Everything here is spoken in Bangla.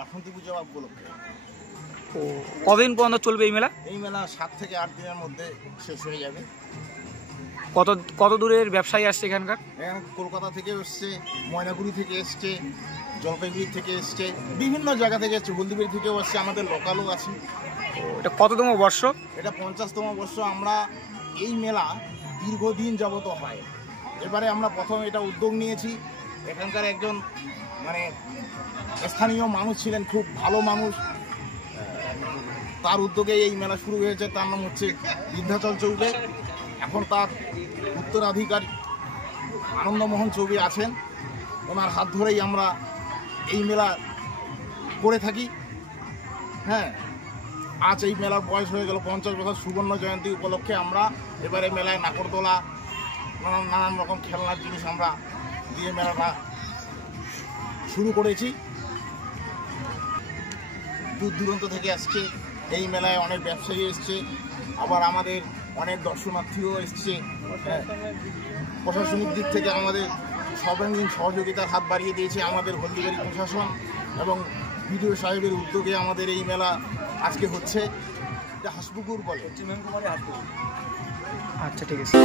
বাসন্তী পূজা উপলক্ষে। ও কদিন পর্যন্ত চলবে এই মেলা? এই মেলা 7 থেকে 8 দিনের মধ্যে শেষ হয়ে যাবে। কত দূরের ব্যবসায়ী আসছে এখানকার? কলকাতা থেকে এসছে, ময়নাগুড়ি থেকে এসছে, জলপাইগুড়ি থেকে এসছে, বিভিন্ন জায়গা থেকে এসছে, হলদিবাড়ি থেকেও এসছে, আমাদের লোকালও আছে। এটা কততম বর্ষ? এটা 50তম বর্ষ। আমরা এই মেলা দীর্ঘদিন যাবত হয়। এবারে আমরা প্রথম এটা উদ্যোগ নিয়েছি। এখানকার একজন মানে স্থানীয় মানুষ ছিলেন, খুব ভালো মানুষ, তার উদ্যোগে এই মেলা শুরু হয়েছে। তার নাম হচ্ছে বিন্ধ্যাচল চৌবে। এখন তার উত্তরাধিকারী আনন্দমোহন চৌবে আছেন। ওনার হাত ধরেই আমরা এই মেলা করে থাকি। হ্যাঁ, আজ এই মেলার বয়স হয়ে গেল 50 বছর। সুবর্ণ জয়ন্তী উপলক্ষে আমরা এবারে মেলায় নাকরদোলা, নানান রকম খেলনার জিনিস আমরা দিয়ে মেলাটা শুরু করেছি। দূর দূরান্ত থেকে আসছে এই মেলায়, অনেক ব্যবসায়ী এসছে, আবার আমাদের অনেক দর্শনার্থীও এসছে। প্রশাসনিক দিক থেকে আমাদের সর্বাঙ্গীন সহযোগিতার হাত বাড়িয়ে দিয়েছে আমাদের হলদিবাড়ি প্রশাসন এবং বিডিও সাহেবের উদ্যোগে আমাদের এই মেলা আজকে হচ্ছে। এটা হাসপুকুর বলে, আচ্ছা ঠিক আছে।